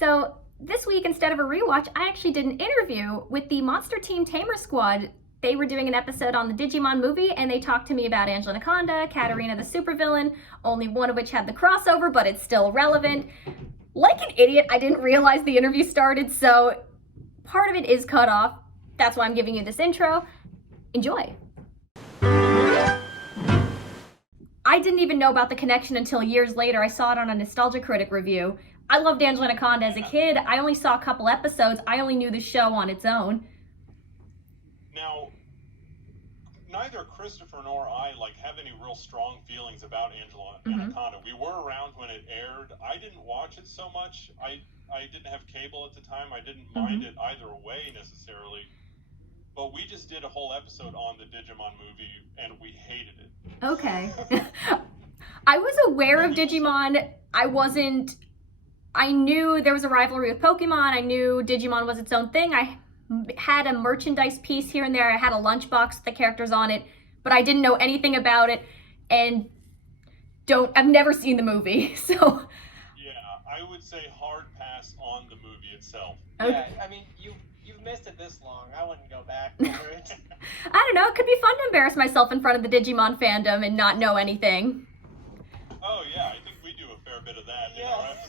So this week, instead of a rewatch, I actually did an interview with the Monster Team Tamer Squad. They were doing an episode on the Digimon Movie, and they talked to me about Anaconda, Katharina the Supervillain, only one of which had the crossover, but it's still relevant. Like an idiot, I didn't realize the interview started, so part of it is cut off. That's why I'm giving you this intro. Enjoy. I didn't even know about the connection until years later. I saw it on a Nostalgia Critic review. I loved Anaconda as a kid. I only saw a couple episodes. I only knew the show on its own. Now, neither Christopher nor I have any real strong feelings about Anaconda. We were around when it aired. I didn't watch it so much. I didn't have cable at the time. I didn't mind it either way necessarily. But we just did a whole episode on the Digimon Movie, and we hated it. Okay. I was aware of Digimon. I knew there was a rivalry with Pokemon. I knew Digimon was its own thing. I had a merchandise piece here and there. I had a lunchbox with the characters on it, but I didn't know anything about it, and I've never seen the movie, so. Yeah, I would say hard pass on the movie itself. Okay. Yeah, I mean, you've missed it this long. I wouldn't go back over it. I don't know. It could be fun to embarrass myself in front of the Digimon fandom and not know anything. Oh, yeah, I think we do a fair bit of that in our episode.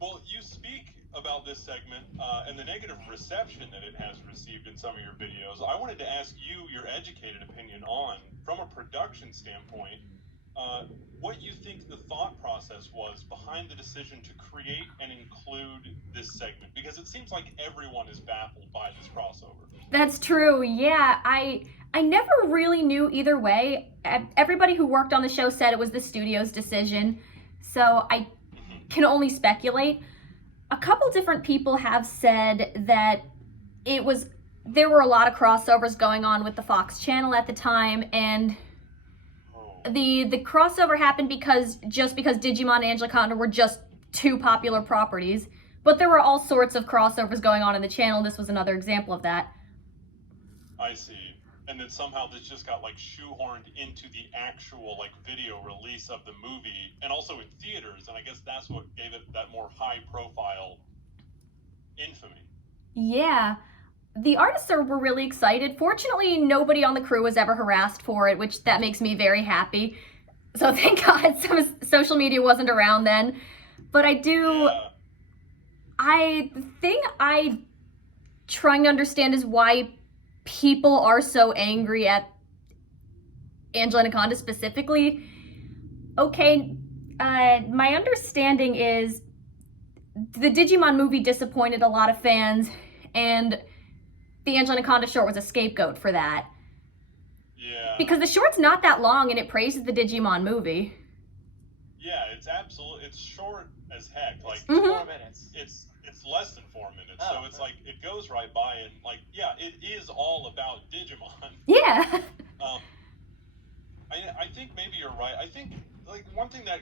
Well, you speak about this segment and the negative reception that it has received in some of your videos. I wanted to ask you your educated opinion on, from a production standpoint, what you think the thought process was behind the decision to create and include this segment, because it seems like everyone is baffled by this crossover. That's true. Yeah, I never really knew either way. Everybody who worked on the show said it was the studio's decision, so I can only speculate. A couple different people have said that there were a lot of crossovers going on with the Fox channel at the time, and the crossover happened because Digimon and Anaconda were just two popular properties, but there were all sorts of crossovers going on in the channel. This was another example of that. I see. And then somehow this just got shoehorned into the actual video release of the movie, and also in theaters, and I guess that's what gave it that more high profile infamy. Yeah. The artists were really excited. Fortunately, nobody on the crew was ever harassed for it, which that makes me very happy. So thank God some social media wasn't around then. But the thing I'm trying to understand is why people are so angry at Anaconda specifically. Okay, my understanding is the Digimon movie disappointed a lot of fans, and the Anaconda short was a scapegoat for that. Yeah. Because the short's not that long, and it praises the Digimon movie. Yeah, it's short as heck. 4 minutes. It's less than 4 minutes, so it's it goes right by, and it is all about Digimon. Yeah. I think maybe you're right. I think one thing that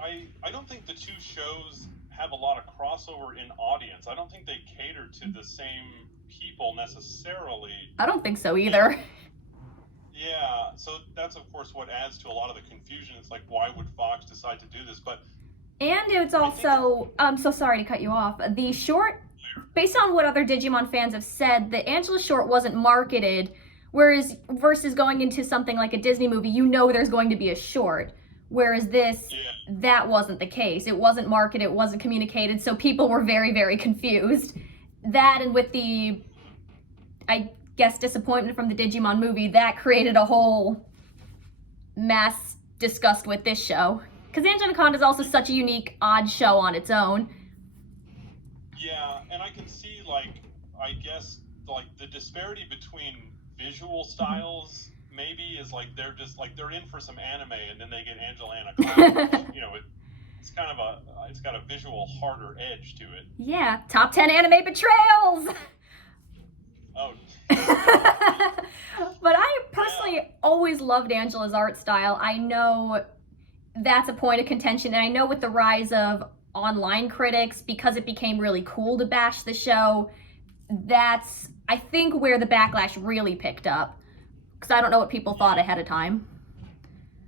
I don't think the two shows have a lot of crossover in audience. I don't think they cater to the same people necessarily. I don't think so either. Yeah, so that's of course what adds to a lot of the confusion. It's why would Fox decide to do this? And it's also, I'm so sorry to cut you off. The short, based on what other Digimon fans have said, the Angela short wasn't marketed, versus going into something like a Disney movie, there's going to be a short. Whereas this, that wasn't the case. It wasn't marketed, it wasn't communicated, so people were very, very confused. That, and with the, I guess, disappointment from the Digimon movie, that created a whole mass disgust with this show. Because Anaconda is also such a unique, odd show on its own. Yeah, and I can see, I guess, the disparity between visual styles maybe is they're in for some anime, and then they get Anaconda. It's kind of it's got a visual harder edge to it. Yeah, top 10 anime betrayals! Oh. But I personally always loved Angela's art style. I know that's a point of contention, and I know with the rise of online critics, because it became really cool to bash the show, that's, I think, where the backlash really picked up. Because I don't know what people thought ahead of time.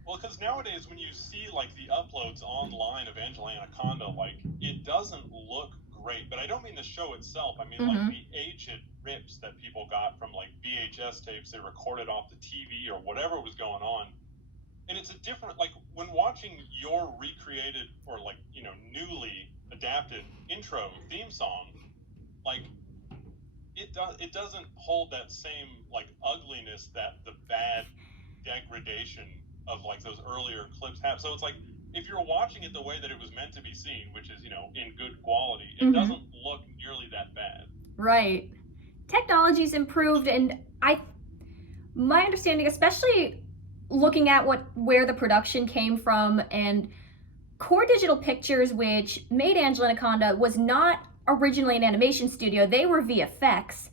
Well, because nowadays when you see the uploads online of Angela Anaconda, like, it doesn't look great. But I don't mean the show itself. I mean, like, the aged rips that people got from, like, VHS tapes they recorded off the TV or whatever was going on. And it's a different, like, when watching your recreated or, like, you know, newly adapted intro theme song, like, it doesn't hold that same, like, ugliness that the bad degradation of, like, those earlier clips have. So it's like, if you're watching it the way that it was meant to be seen, which is, you know, in good quality, it doesn't look nearly that bad. Right. Technology's improved, and my understanding, especially looking at where the production came from, and Core Digital Pictures, which made Angela Anaconda, was not originally an animation studio. They were VFX.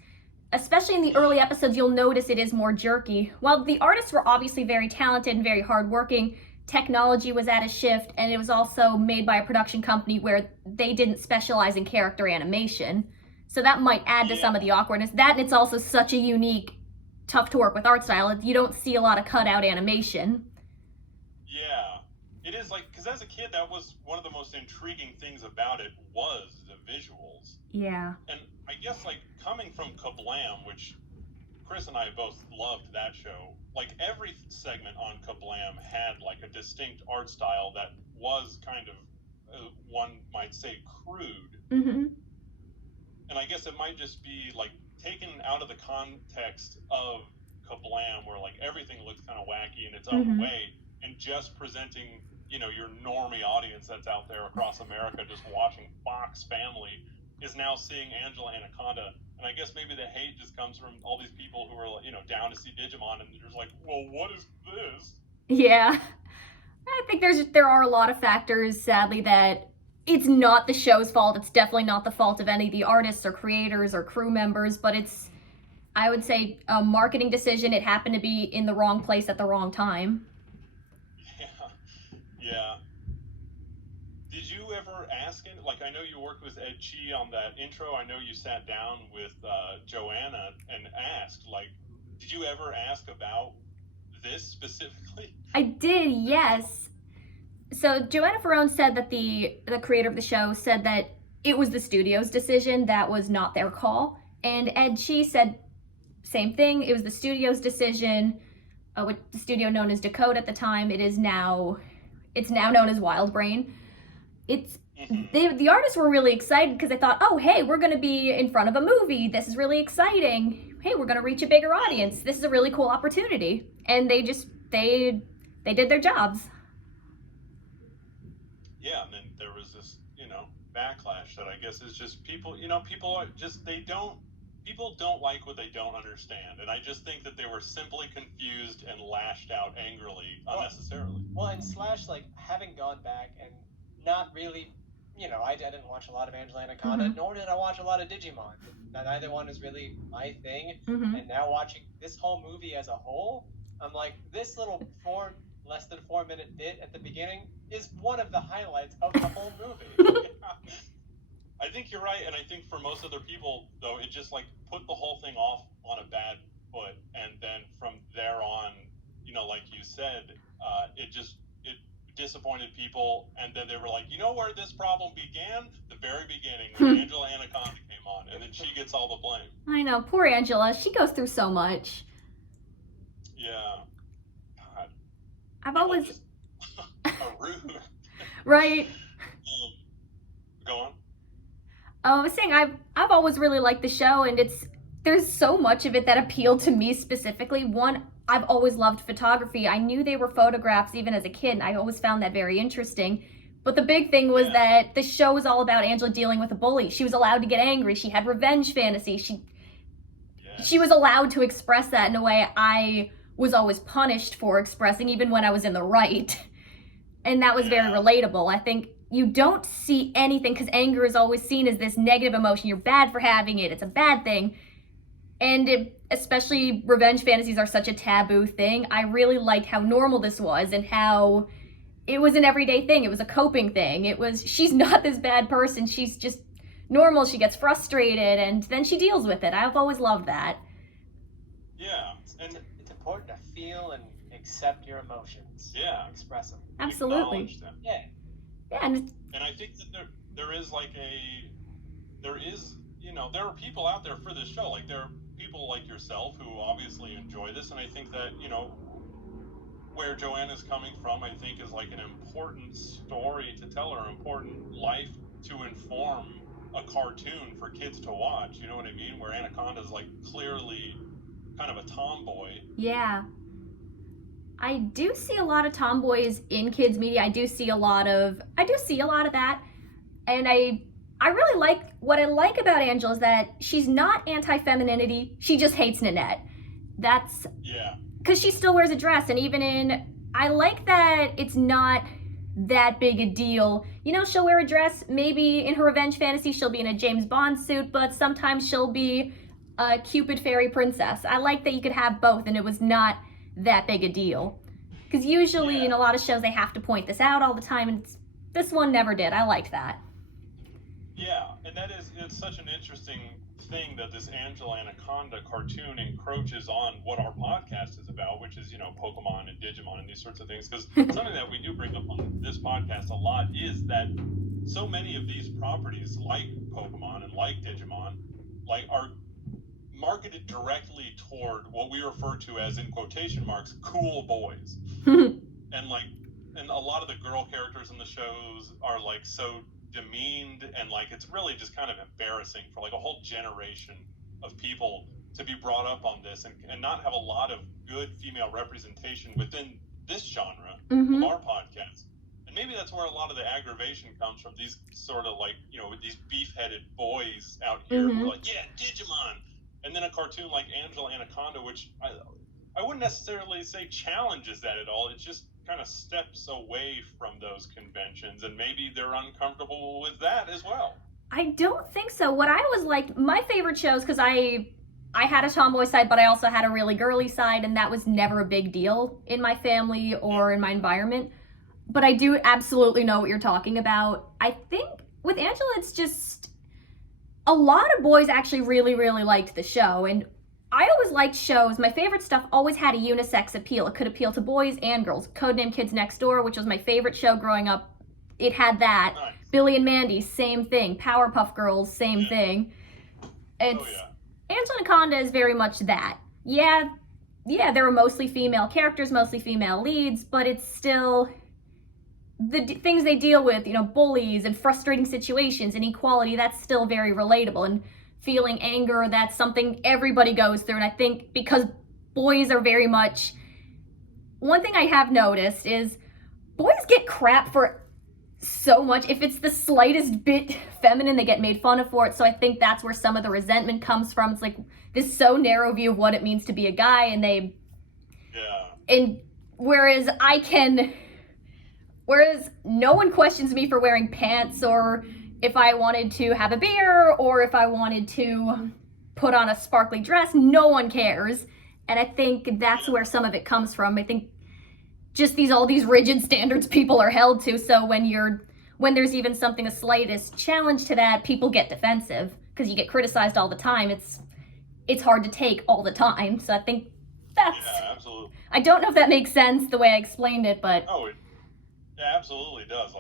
Especially in the early episodes, you'll notice it is more jerky. While the artists were obviously very talented and very hardworking, technology was at a shift, and it was also made by a production company where they didn't specialize in character animation. So that might add to some of the awkwardness. That, and it's also such a unique, tough to work with art style. You don't see a lot of cutout animation. Yeah. It is, like, because as a kid, that was one of the most intriguing things about it was the visuals. Yeah. And I guess, like, coming from Kablam, which Chris and I both loved that show, like, every segment on Kablam had, like, a distinct art style that was kind of, one might say, crude. And I guess it might just be, like, taken out of the context of Kablam, where, like, everything looks kind of wacky in its own way, and just presenting, you know, your normie audience that's out there across America just watching Fox Family is now seeing Angela Anaconda. And I guess maybe the hate just comes from all these people who are, you know, down to see Digimon, and they're just like, well, what is this? Yeah. I think there are a lot of factors, sadly, that it's not the show's fault. It's definitely not the fault of any of the artists or creators or crew members, but it's, I would say, a marketing decision. It happened to be in the wrong place at the wrong time. Yeah. Did you ever ask him, like, I know you worked with Ed Chi on that intro. I know you sat down with Joanna and asked, like, did you ever ask about this specifically? I did, yes. So Joanna Ferrone said that the creator of the show said that it was the studio's decision, that was not their call. And Ed Chi said same thing, it was the studio's decision, with the studio known as Decode at the time. It's now known as Wild Brain. The artists were really excited because they thought, oh, hey, we're going to be in front of a movie. This is really exciting. Hey, we're going to reach a bigger audience. This is a really cool opportunity. And they did their jobs. Yeah, and then there was this, you know, backlash that I guess is just people, you know, people don't like what they don't understand. And I just think that they were simply confused and lashed out angrily, unnecessarily. Well, and Slash, like, having gone back and not really, you know, I didn't watch a lot of Angela Anaconda, nor did I watch a lot of Digimon. Neither one is really my thing. And now watching this whole movie as a whole, I'm like, this little less than 4 minute bit at the beginning is one of the highlights of the whole movie. I think you're right, and I think for most other people, though, it just, like, put the whole thing off on a bad foot, and then from there on, you know, like you said, it disappointed people, and then they were like, you know where this problem began? The very beginning, when Angela Anaconda came on, and then she gets all the blame. I know, poor Angela, she goes through so much. Yeah. God. I've always... are rude. Right. Go on. I was saying I've always really liked the show, and there's so much of it that appealed to me specifically. One, I've always loved photography. I knew they were photographs even as a kid, and I always found that very interesting. But the big thing was that the show was all about Angela dealing with a bully. She was allowed to get angry. She had revenge fantasies. She was allowed to express that in a way I was always punished for expressing, even when I was in the right. And that was very relatable. I think you don't see anything, because anger is always seen as this negative emotion. You're bad for having it. It's a bad thing. And especially revenge fantasies are such a taboo thing. I really liked how normal this was, and how it was an everyday thing. It was a coping thing. She's not this bad person. She's just normal. She gets frustrated, and then she deals with it. I've always loved that. Yeah. And it's important to feel and accept your emotions. Yeah. Express them. Absolutely. Yeah. Yeah, and And I think that there is there are people out there for this show. Like, there are people like yourself who obviously enjoy this, and I think that, where Joanna's coming from, I think, is like an important story to tell, or important life to inform a cartoon for kids to watch. You know what I mean? Where Anaconda's like clearly kind of a tomboy. Yeah. I do see a lot of tomboys in kids media. I do see a lot of that. And I really like, what I like about Angela is that she's not anti-femininity. She just hates Nanette. That's, yeah, because she still wears a dress. And I like that it's not that big a deal. She'll wear a dress. Maybe in her revenge fantasy, she'll be in a James Bond suit, but sometimes she'll be a Cupid fairy princess. I like that you could have both, and it was not that big a deal. Because usually in a lot of shows, they have to point this out all the time, and this one never did. I liked that. Yeah, and it's such an interesting thing that this Angela Anaconda cartoon encroaches on what our podcast is about, which is, Pokemon and Digimon and these sorts of things. Because something that we do bring up on this podcast a lot is that so many of these properties, like Pokemon and like Digimon, are marketed directly toward what we refer to as, in quotation marks, cool boys. and a lot of the girl characters in the shows are so demeaned, and it's really just kind of embarrassing for a whole generation of people to be brought up on this and not have a lot of good female representation within this genre of our podcast. And maybe that's where a lot of the aggravation comes from, these sort of these beef-headed boys out here who are yeah, Digimon. And then a cartoon like Angela Anaconda, which I wouldn't necessarily say challenges that at all. It just kind of steps away from those conventions, and maybe they're uncomfortable with that as well. I don't think so. What I was like, my favorite shows, because I had a tomboy side, but I also had a really girly side, and that was never a big deal in my family or in my environment. But I do absolutely know what you're talking about. I think with Angela, it's just a lot of boys actually really, really liked the show, and I always liked shows. My favorite stuff always had a unisex appeal. It could appeal to boys and girls. Codename Kids Next Door, which was my favorite show growing up, it had that. Nice. Billy and Mandy, same thing. Powerpuff Girls, same thing. Angela Anaconda is very much that. Yeah, there were mostly female characters, mostly female leads, but it's still the things they deal with, bullies and frustrating situations, inequality, that's still very relatable. And feeling anger, that's something everybody goes through. And I think because boys are very much, one thing I have noticed is boys get crap for so much. If it's the slightest bit feminine, they get made fun of for it. So I think that's where some of the resentment comes from. It's this so narrow view of what it means to be a guy, and whereas no one questions me for wearing pants, or if I wanted to have a beer, or if I wanted to put on a sparkly dress, no one cares. And I think that's where some of it comes from. I think just all these rigid standards people are held to. So when there's even something, a slightest challenge to that, people get defensive because you get criticized all the time. It's hard to take all the time. So I think that's... Yeah, absolutely. I don't know if that makes sense the way I explained it, but... Oh, it absolutely does.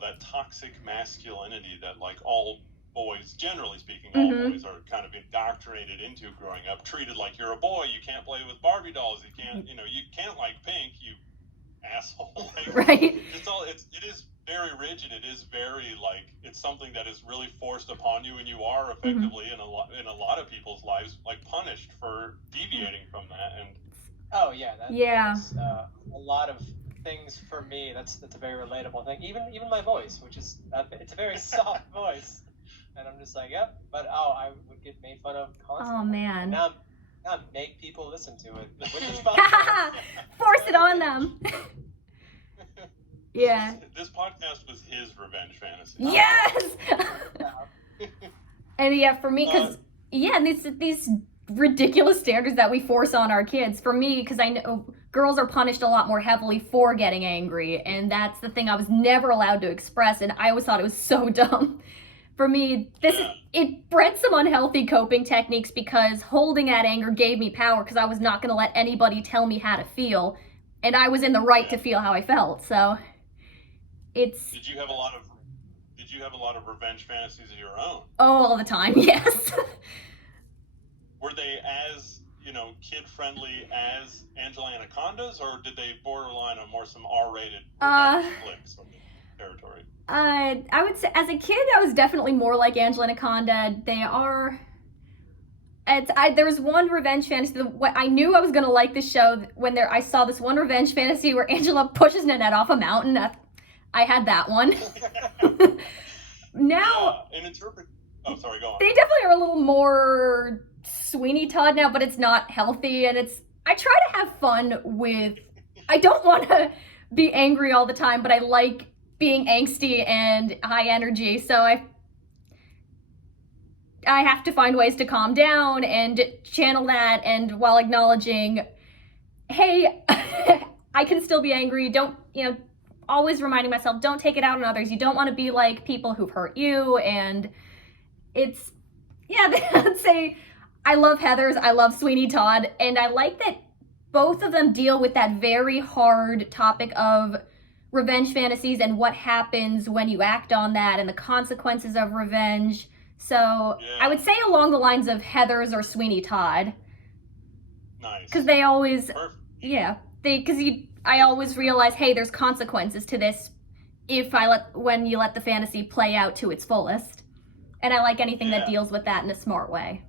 That toxic masculinity that all boys, generally speaking, all boys are kind of indoctrinated into growing up, treated like you're a boy, you can't play with Barbie dolls, you can't, you can't like pink, you asshole. Right. It is very rigid. It is very it's something that is really forced upon you, and you are effectively in a lot of people's lives punished for deviating from that. And that's a lot of things for me. That's a very relatable thing. Even my voice, which is it's a very soft voice, and I'm just yep. But I would get made fun of constantly. Oh man. Now make people listen to it with this podcast. Force it on them. Yeah. This podcast was his revenge fantasy. Yes. And for me, because and these ridiculous standards that we force on our kids. For me, because I know girls are punished a lot more heavily for getting angry, and that's the thing I was never allowed to express, and I always thought it was so dumb. For me, it bred some unhealthy coping techniques, because holding that anger gave me power, because I was not going to let anybody tell me how to feel, and I was in the right to feel how I felt. So Did you have a lot of did you have a lot of revenge fantasies of your own? Oh, all the time, yes. Were they as, kid-friendly as Angela Anaconda's, or did they borderline on more some R-rated revenge flicks or territory? I would say, as a kid, I was definitely more like Angela Anaconda. They are... there was one revenge fantasy. I knew I was going to like this show when I saw this one revenge fantasy where Angela pushes Nanette off a mountain. I had that one. Now... Oh, sorry, go on. They definitely are a little more Sweeney Todd now, but it's not healthy, and I try to have fun with... I don't want to be angry all the time, but I like being angsty and high energy, so I have to find ways to calm down and channel that, and while acknowledging, hey, I can still be angry. Don't, always reminding myself, don't take it out on others. You don't want to be like people who've hurt you, and I'd say I love Heathers, I love Sweeney Todd, and I like that both of them deal with that very hard topic of revenge fantasies and what happens when you act on that and the consequences of revenge. So I would say along the lines of Heathers or Sweeney Todd. Nice. Because they always, Perfect. I always realize, hey, there's consequences to this when you let the fantasy play out to its fullest. And I like anything that deals with that in a smart way.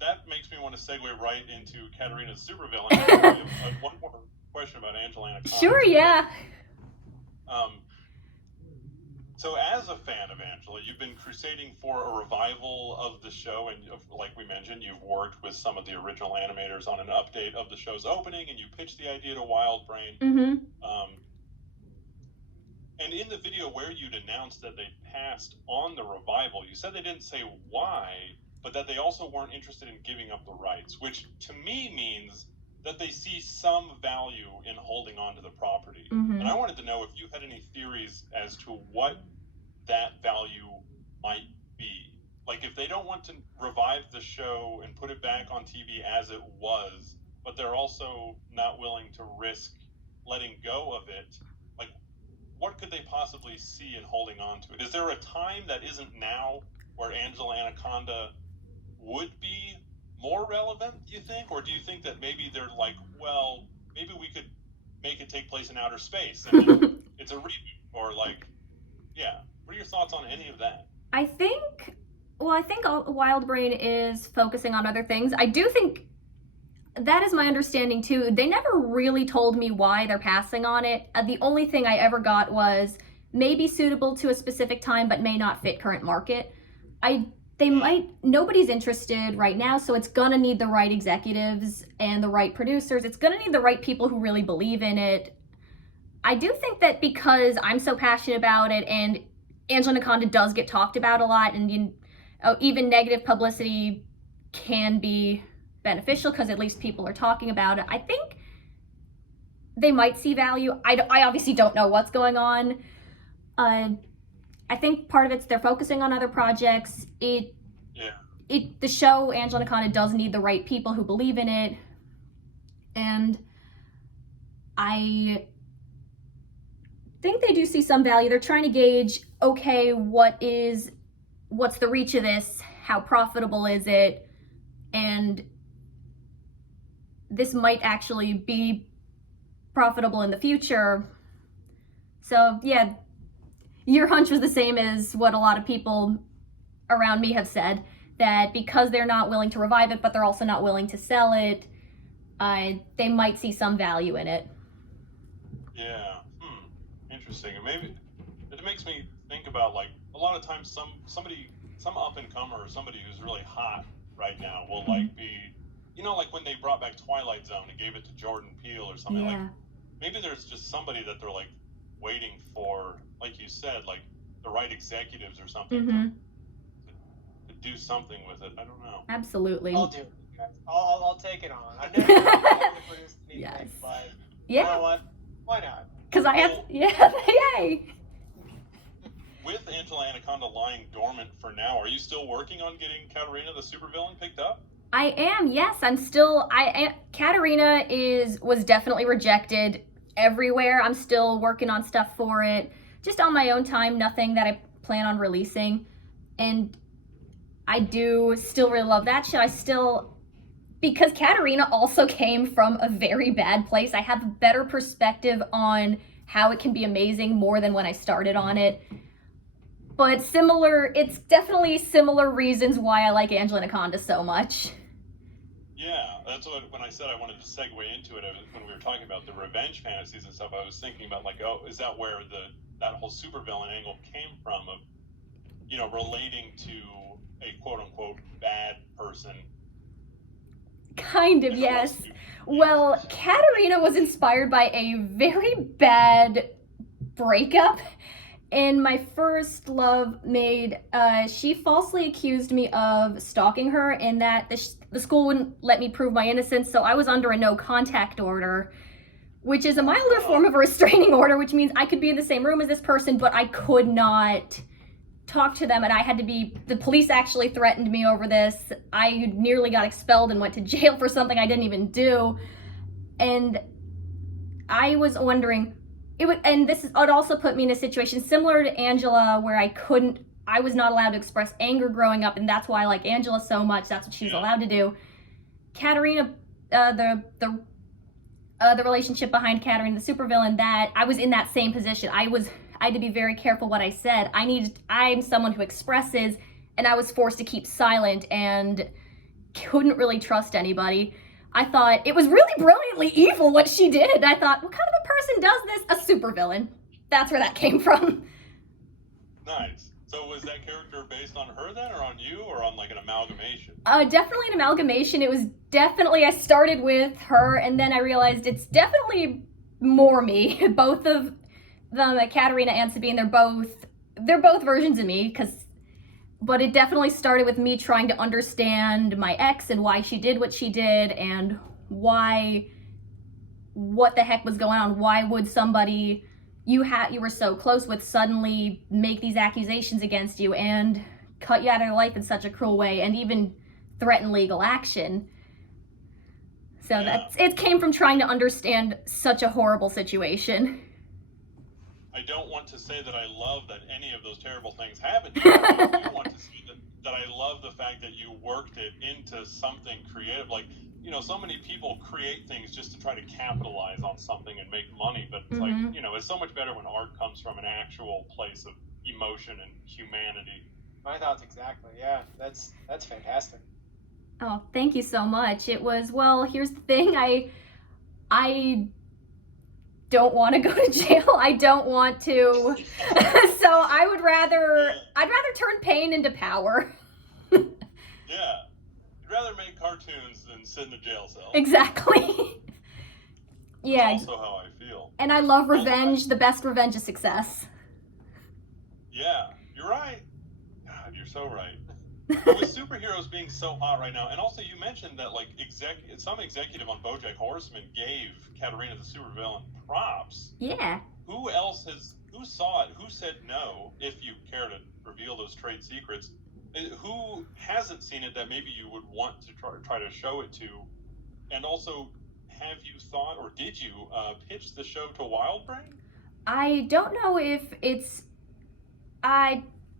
That makes me want to segue right into Katharina's Supervillain. I have one more question about Angela Anaconda. Sure, yeah. So as a fan of Angela, you've been crusading for a revival of the show, and like we mentioned, you've worked with some of the original animators on an update of the show's opening, and you pitched the idea to Wildbrain. Mm-hmm. And in the video where you'd announced that they passed on the revival, you said they didn't say why, but that they also weren't interested in giving up the rights, which to me means that they see some value in holding on to the property. Mm-hmm. And I wanted to know if you had any theories as to what that value might be. Like, if they don't want to revive the show and put it back on TV as it was, but they're also not willing to risk letting go of it, like, what could they possibly see in holding on to it? Is there a time that isn't now where Angela Anaconda would be more relevant, you think? Or do you think that maybe they're like, well, maybe we could make it take place in outer space and it's a reboot? Or like, what are your thoughts on any of that? I think Wildbrain is focusing on other things. I do think that is my understanding too. They never really told me why they're passing on it. The only thing I ever got was maybe suitable to a specific time, but may not fit current market. Nobody's interested right now, so it's gonna need the right executives and the right producers. It's gonna need the right people who really believe in it. I do think that because I'm so passionate about it, and Angela Anaconda does get talked about a lot, and even negative publicity can be beneficial because at least people are talking about it. I think they might see value. I obviously don't know what's going on. I think part of it's they're focusing on other projects. The show Angela Anaconda does need the right people who believe in it, and I think they do see some value. They're trying to gauge, okay, what's the reach of this? How profitable is it? And this might actually be profitable in the future. So yeah, your hunch was the same as what a lot of people around me have said, that because they're not willing to revive it, but they're also not willing to sell it, they might see some value in it. Yeah. Interesting. And maybe it makes me think about, like, a lot of times some up-and-comer or somebody who's really hot right now will, like, be, like when they brought back Twilight Zone and gave it to Jordan Peele or something, like, maybe there's just somebody that they're, like, waiting for, like you said, like, the right executives or something to do something with it. I don't know. Absolutely. I'll do it, guys. I'll take it on. I've never produced anything, but you know what? Why not? Because I have, yay! With Angela Anaconda lying dormant for now, are you still working on getting Katharina the Supervillain picked up? I am, yes. Katharina was definitely rejected everywhere. I'm still working on stuff for it. just on my own time, nothing that I plan on releasing. And I do still really love that shit. Because Katharina also came from a very bad place, I have a better perspective on how it can be amazing more than when I started on it. But it's definitely similar reasons why I like Anaconda so much. Yeah, that's what, when I said I wanted to segue into it, when we were talking about the revenge fantasies and stuff, I was thinking about, like, oh, is that where that whole supervillain angle came from, of, relating to a quote-unquote bad person? Kind of, yes. Well, Katharina was inspired by a very bad breakup. And my first love maid, she falsely accused me of stalking her, and that the school wouldn't let me prove my innocence, so I was under a no contact order, which is a milder form of a restraining order, which means I could be in the same room as this person, but I could not talk to them, and the police actually threatened me over this. I nearly got expelled and went to jail for something I didn't even do. And I was wondering, it also put me in a situation similar to Angela, where I was not allowed to express anger growing up, and that's why I like Angela so much. That's what she's allowed to do. Katharina, the relationship behind Katharina, the supervillain, that I was in that same position. I had to be very careful what I said. I'm someone who expresses, and I was forced to keep silent and couldn't really trust anybody. I thought it was really brilliantly evil what she did. I thought, what kind of a person does this? A supervillain. That's where that came from. Nice. So was that character based on her then, or on you, or on like an amalgamation? Definitely an amalgamation. It was definitely, I started with her, and then I realized it's definitely more me. Both of them, Katharina and Sabine, they're both versions of me, but it definitely started with me trying to understand my ex and why she did what she did, and what the heck was going on. Why would somebody you were so close with suddenly make these accusations against you and cut you out of your life in such a cruel way, and even threaten legal action? So it came from trying to understand such a horrible situation. I don't want to say that I love that any of those terrible things happened to you. I do want to say that I love the fact that you worked it into something creative. Like, so many people create things just to try to capitalize on something and make money, but it's like, it's so much better when art comes from an actual place of emotion and humanity. My thoughts exactly. Yeah, that's fantastic. Oh, thank you so much. It was, well, here's the thing. I don't want to go to jail. I don't want to. So I'd rather turn pain into power. Yeah. You'd rather make cartoons than sit in a jail cell. Exactly. Yeah. That's also how I feel. And I love revenge. The best revenge is success. Yeah, you're right. God, you're so right. But with superheroes being so hot right now, and also you mentioned that like some executive on BoJack Horseman gave Katharina the supervillain props. Yeah. Who saw it? Who said no? If you care to reveal those trade secrets, who hasn't seen it that maybe you would want to try to show it to? And also, have you thought, or did you pitch the show to Wildbrain? I don't know if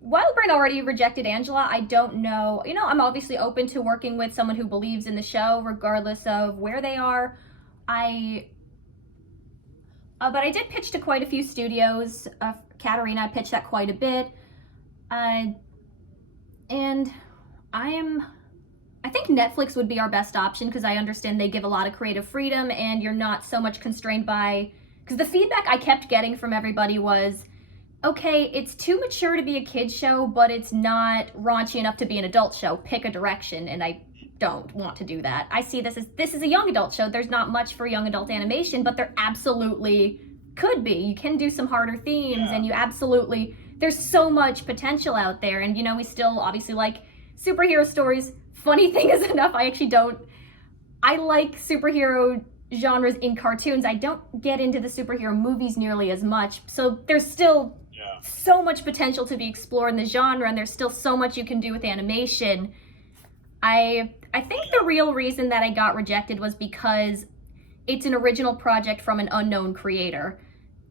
Wildbrain already rejected Angela. I don't know. I'm obviously open to working with someone who believes in the show, regardless of where they are. But I did pitch to quite a few studios. Katharina, I pitched that quite a bit. And I think Netflix would be our best option, because I understand they give a lot of creative freedom, and you're not so much constrained by, because the feedback I kept getting from everybody was, okay, it's too mature to be a kid's show, but it's not raunchy enough to be an adult show. Pick a direction, and I don't want to do that. I see this is a young adult show. There's not much for young adult animation, but there absolutely could be. You can do some harder themes, and there's so much potential out there, and we still obviously like superhero stories. Funny thing is enough, I like superhero genres in cartoons. I don't get into the superhero movies nearly as much, so there's still so much potential to be explored in the genre, and there's still so much you can do with animation. I think the real reason that I got rejected was because it's an original project from an unknown creator.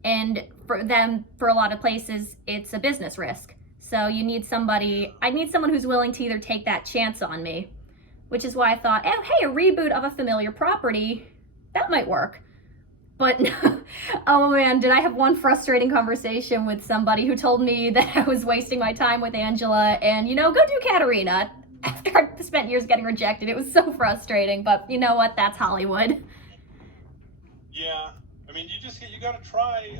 And for them, for a lot of places, it's a business risk. So I need someone who's willing to either take that chance on me, which is why I thought, oh, hey, a reboot of a familiar property, that might work. But, oh man, did I have one frustrating conversation with somebody who told me that I was wasting my time with Angela and, go do Katharina. After I spent years getting rejected, it was so frustrating, but you know what, that's Hollywood. Yeah, I mean, you gotta try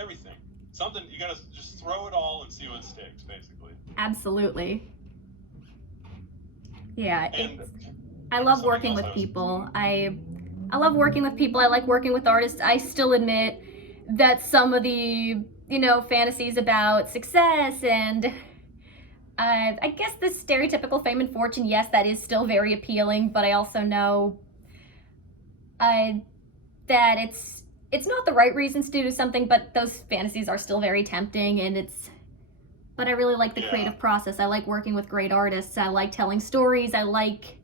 everything. Something, you gotta just throw it all and see what sticks, basically. Absolutely. Yeah, And I love working with people. I love working with people. I like working with artists. I still admit that some of the, fantasies about success and I guess the stereotypical fame and fortune, yes, that is still very appealing, but I also know that it's not the right reasons to do something, but those fantasies are still very tempting, but I really like the creative process. I like working with great artists. I like telling stories. I like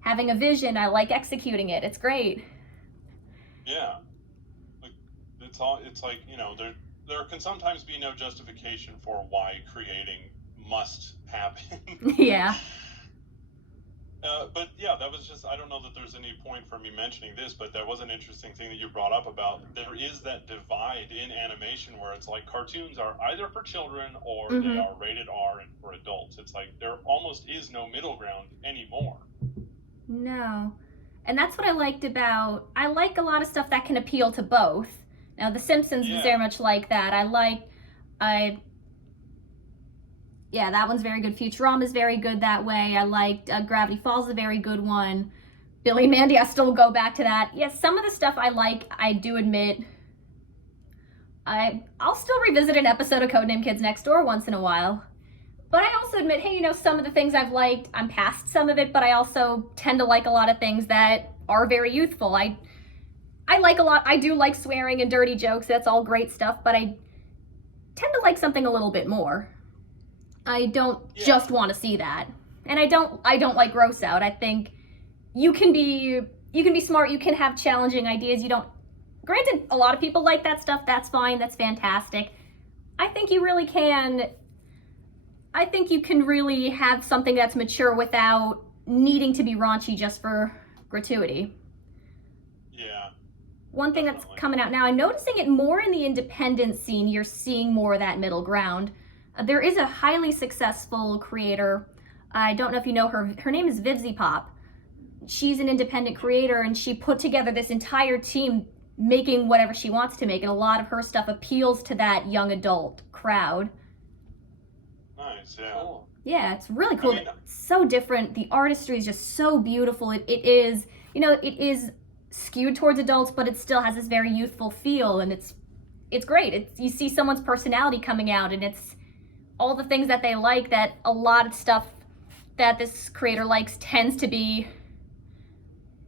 having a vision. I like executing it. It's great. Yeah. It's like, there can sometimes be no justification for why creating must happen. Yeah. But yeah, that was just, I don't know that there's any point for me mentioning this, but that was an interesting thing that you brought up about there is that divide in animation where it's like cartoons are either for children or they are rated R and for adults. It's like there almost is no middle ground anymore. No. And that's what I liked about, I like a lot of stuff that can appeal to both. Now, The Simpsons is very much like that. Yeah, that one's very good. Futurama's very good that way. I liked Gravity Falls, a very good one. Billy and Mandy, I still go back to that. Yes, some of the stuff I like, I do admit. I'll still revisit an episode of Codename Kids Next Door once in a while. But I also admit, hey, some of the things I've liked, I'm past some of it, but I also tend to like a lot of things that are very youthful. I like a lot, I do like swearing and dirty jokes, that's all great stuff, but I tend to like something a little bit more. I don't just want to see that. And I don't like gross out. I think you can be smart, you can have challenging ideas, granted, a lot of people like that stuff, that's fine, that's fantastic. I think you can really have something that's mature without needing to be raunchy just for gratuity. Yeah. One thing that's coming out now, I'm noticing it more in the independent scene, you're seeing more of that middle ground. There is a highly successful creator, I don't know if you know her, her name is Vivziepop. She's an independent creator and she put together this entire team making whatever she wants to make, and a lot of her stuff appeals to that young adult crowd. Nice, yeah. Cool. Yeah, it's really cool. It's so different. The artistry is just so beautiful. It is, it is skewed towards adults, but it still has this very youthful feel, and it's great. You see someone's personality coming out, and it's all the things that they like, that a lot of stuff that this creator likes tends to be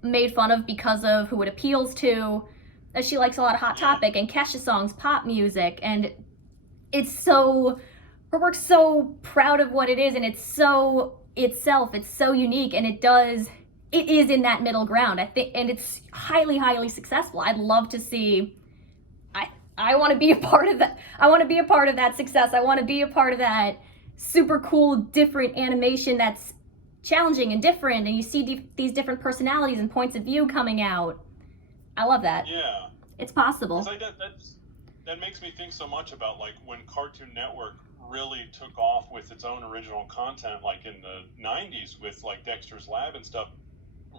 made fun of because of who it appeals to. She likes a lot of Hot Topic and Kesha songs, pop music, and her work's so proud of what it is, and it's so itself, it's so unique, and it is in that middle ground, I think, and it's highly, highly successful. I'd love to see, I want to be a part of that. I want to be a part of that success. I want to be a part of that super cool, different animation that's challenging and different, and you see these different personalities and points of view coming out. I love that. Yeah. It's possible. That makes me think so much about like when Cartoon Network really took off with its own original content, like in the 90s with like Dexter's Lab and stuff,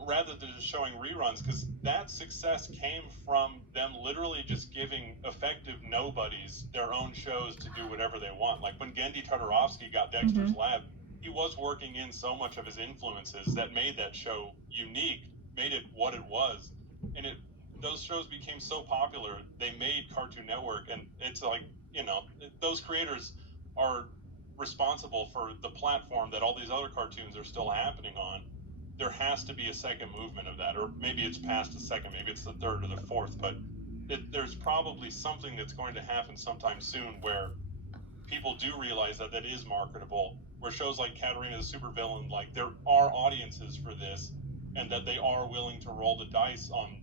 rather than just showing reruns, because that success came from them literally just giving effective nobodies their own shows to do whatever they want. Like when Gendy Tartarovsky got Dexter's Lab, he was working in so much of his influences that made that show unique, made it what it was, and those shows became so popular, they made Cartoon Network, and it's like, those creators are responsible for the platform that all these other cartoons are still happening on. There has to be a second movement of that, or maybe it's past the second, maybe it's the third or the fourth, but there's probably something that's going to happen sometime soon where people do realize that is marketable, where shows like Katharina the Supervillain, like there are audiences for this, and that they are willing to roll the dice on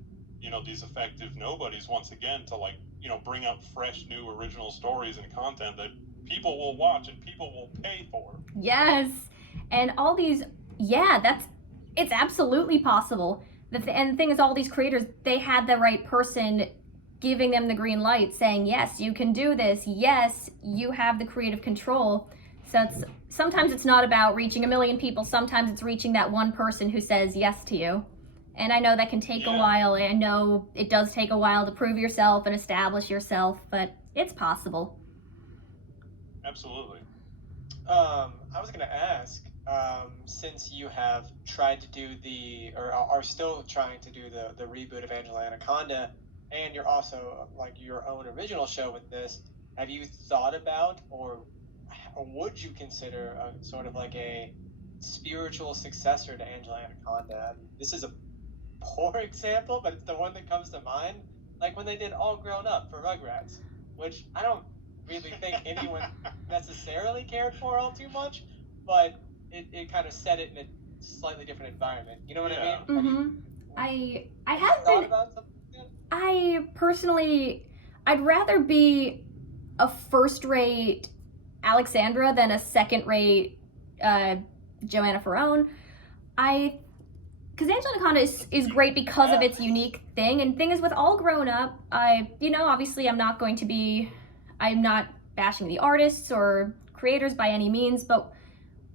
these effective nobodies once again to like bring up fresh, new, original stories and content that people will watch and people will pay for. Yes. And all these, it's absolutely possible. And the thing is, all these creators, they had the right person giving them the green light, saying, yes, you can do this. Yes, you have the creative control. So sometimes it's not about reaching 1 million people. Sometimes it's reaching that one person who says yes to you. And I know that can take a while. I know it does take a while to prove yourself and establish yourself, but it's possible. Absolutely. I was going to ask, since you have tried to do or are still trying to do the reboot of Anaconda, and you're also like your own original show with this, have you thought about or would you consider sort of like a spiritual successor to Anaconda? This is a poor example, but it's the one that comes to mind. Like when they did All Grown Up for Rugrats, which I don't really think anyone necessarily cared for all too much, but it kind of set it in a slightly different environment. You know what I mean? Mm-hmm. I have thought been. About something like that? I personally, I'd rather be a first-rate Alexandra than a second-rate Joanna Ferrone. Because Anaconda is great because of its unique thing. And thing is, with All Grown Up, obviously I'm not bashing the artists or creators by any means, but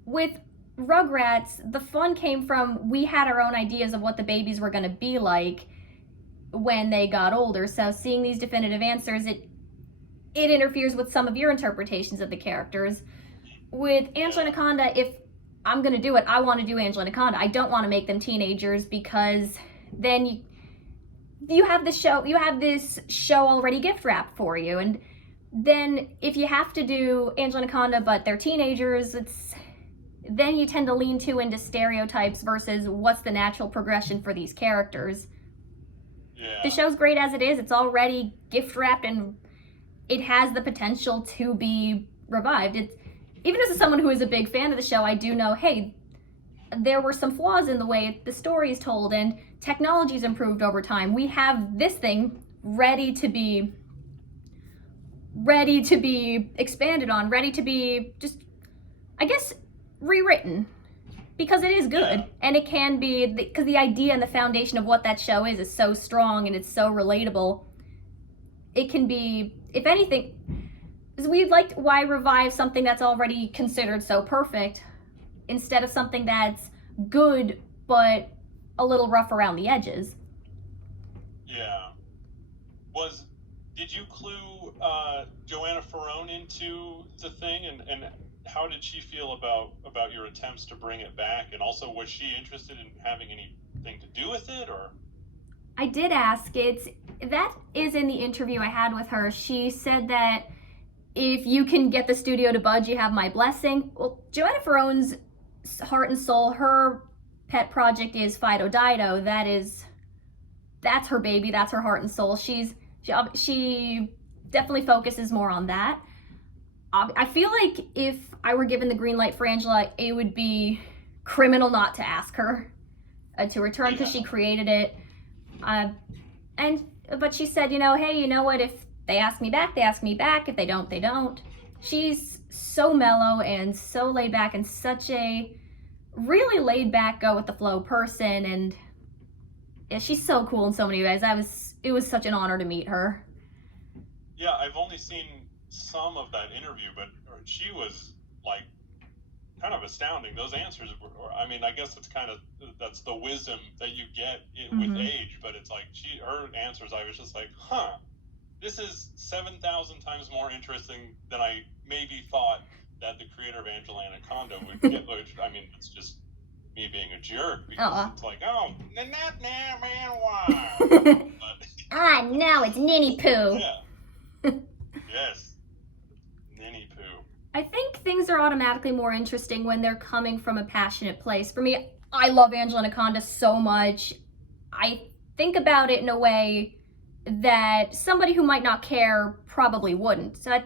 with Rugrats, the fun came from, we had our own ideas of what the babies were going to be like when they got older. So seeing these definitive answers, it interferes with some of your interpretations of the characters. With Anaconda, if I'm going to do it, I want to do Anaconda. I don't want to make them teenagers, because then you have this show already gift wrapped for you. And then if you have to do Anaconda but they're teenagers, then you tend to lean too into stereotypes versus what's the natural progression for these characters. Yeah. The show's great as it is. It's already gift wrapped and it has the potential to be revived. Even as someone who is a big fan of the show, I do know, hey, there were some flaws in the way the story is told, and technology's improved over time. We have this thing ready to be expanded on, ready to be just, I guess, rewritten, because it is good. And it can be, because the idea and the foundation of what that show is so strong and it's so relatable. It can be, if anything, why revive something that's already considered so perfect instead of something that's good but a little rough around the edges? Yeah. Did you clue Joanna Ferrone into the thing, and how did she feel about your attempts to bring it back? And also, was she interested in having anything to do with it, or? I did ask. That is in the interview I had with her. She said that if you can get the studio to budge, you have my blessing. Well, Joanna Ferrone's heart and soul, her pet project is Fido Dido. That's her baby. That's her heart and soul. She definitely focuses more on that. I feel like if I were given the green light for Angela, it would be criminal not to ask her to return, because she created it. But she said, hey, you know what? If they ask me back, they ask me back. If they don't, they don't. She's so mellow and so laid back, and such a really laid back, go with the flow person. And yeah, she's so cool in so many ways. It was such an honor to meet her. Yeah, I've only seen some of that interview, but she was like kind of astounding. Those answers were, I guess that's the wisdom that you get with age, but it's like her answers, I was just like, this is 7,000 times more interesting than I maybe thought that the creator of Anaconda would get. Which, it's just me being a jerk, because it's like, man, why? No, it's Ninny Poo. Yeah. Yes. Ninny Poo. I think things are automatically more interesting when they're coming from a passionate place. For me, I love Anaconda so much. I think about it in a way that somebody who might not care probably wouldn't. So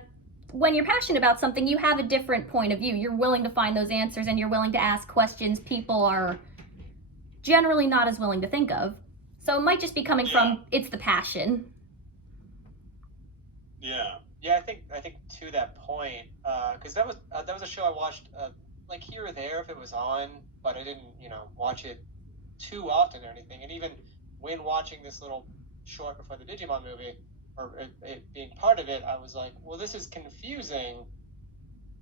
when you're passionate about something, you have a different point of view. You're willing to find those answers, and you're willing to ask questions people are generally not as willing to think of. So it might just be coming from, it's the passion. Yeah. Yeah, I think to that point, because that was a show I watched like here or there if it was on, but I didn't watch it too often or anything. And even when watching this little short before the Digimon movie, or it being part of it, I was like, well, this is confusing,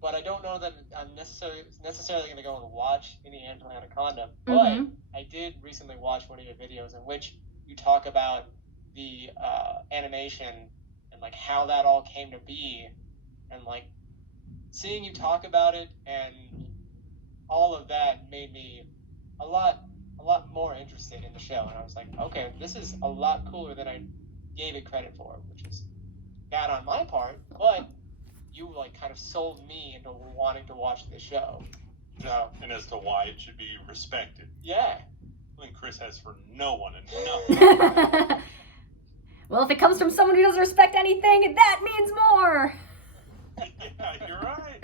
but I don't know that I'm necessarily going to go and watch any Anaconda. But I did recently watch one of your videos in which you talk about the animation and like how that all came to be, and like seeing you talk about it and all of that made me a lot more interested in the show. And I was like, okay, this is a lot cooler than I gave it credit for, which is bad on my part, but you like kind of sold me into wanting to watch this show. So, and as to why it should be respected. Yeah. Something Chris has for no one and nothing. Well, if it comes from someone who doesn't respect anything, that means more. Yeah, you're right.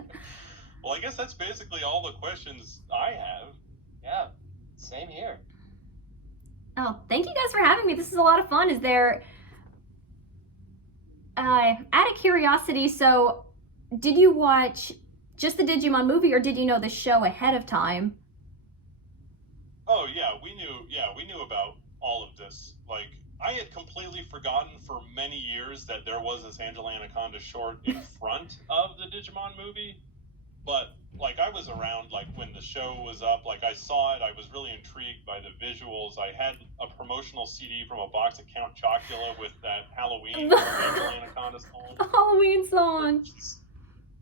Well, I guess that's basically all the questions I have. Yeah, same here. Oh, thank you guys for having me. This is a lot of fun. Is there... out of curiosity, so did you watch just the Digimon movie, or did you know the show ahead of time? Oh, yeah, we knew about all of this. Like, I had completely forgotten for many years that there was this Anaconda short in front of the Digimon movie. But, like, I was around, like, when the show was up. Like, I saw it. I was really intrigued by the visuals. I had a promotional CD from a box of Count Chocula with that Halloween Anaconda song. The Halloween song.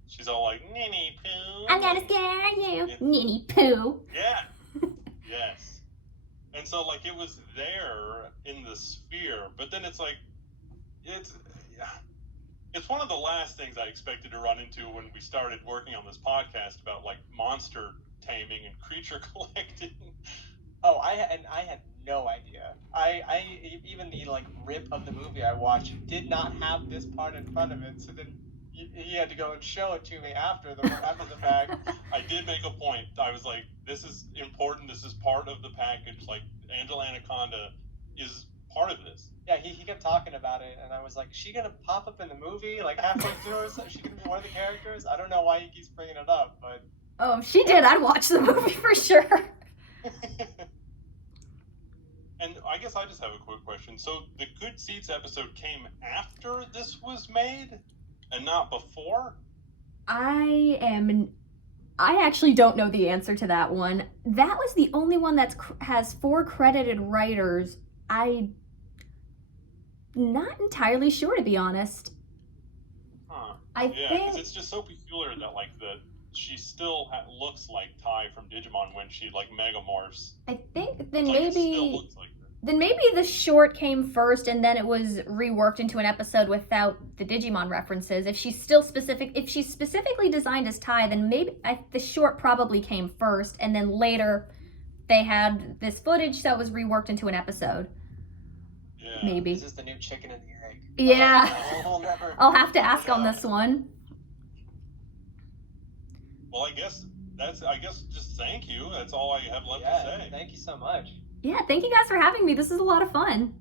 She's all like, Ninny Poo. I'm gonna scare you, Ninny Poo. Yeah. Yes. And so, like, it was there in the sphere, but then it's like, it's one of the last things I expected to run into when we started working on this podcast about, like, monster taming and creature collecting. Oh, I had no idea. I even the, like, rip of the movie I watched did not have this part in front of it, so then he had to go and show it to me after the fact. I did make a point. I was like, this is important. This is part of the package. Like, Anaconda is part of this. Yeah, he kept talking about it, and I was like, is she going to pop up in the movie, like, halfway through or something? Is she going to be one of the characters? I don't know why he keeps bringing it up, but... Oh, if she did, I'd watch the movie for sure. And I guess I just have a quick question. So, the Good Seats episode came after this was made? And not before? I actually don't know the answer to that one. That was the only one that has 4 credited writers. I'm not entirely sure, to be honest. Huh. I yeah, think... because it's just so peculiar that, like, she still looks like Tai from Digimon when she, like, megamorphs. I think then Like, maybe... it still looks like her. Then maybe the short came first and then it was reworked into an episode without the Digimon references. If she's specifically designed as Tai, then maybe the short probably came first, and then later they had this footage that was reworked into an episode. Yeah. Maybe. This is the new chicken and the egg. Yeah. I'll have to ask on Yeah. this one. Well, I guess just thank you. That's all I have left to say. Thank you so much. Yeah, thank you guys for having me. This is a lot of fun.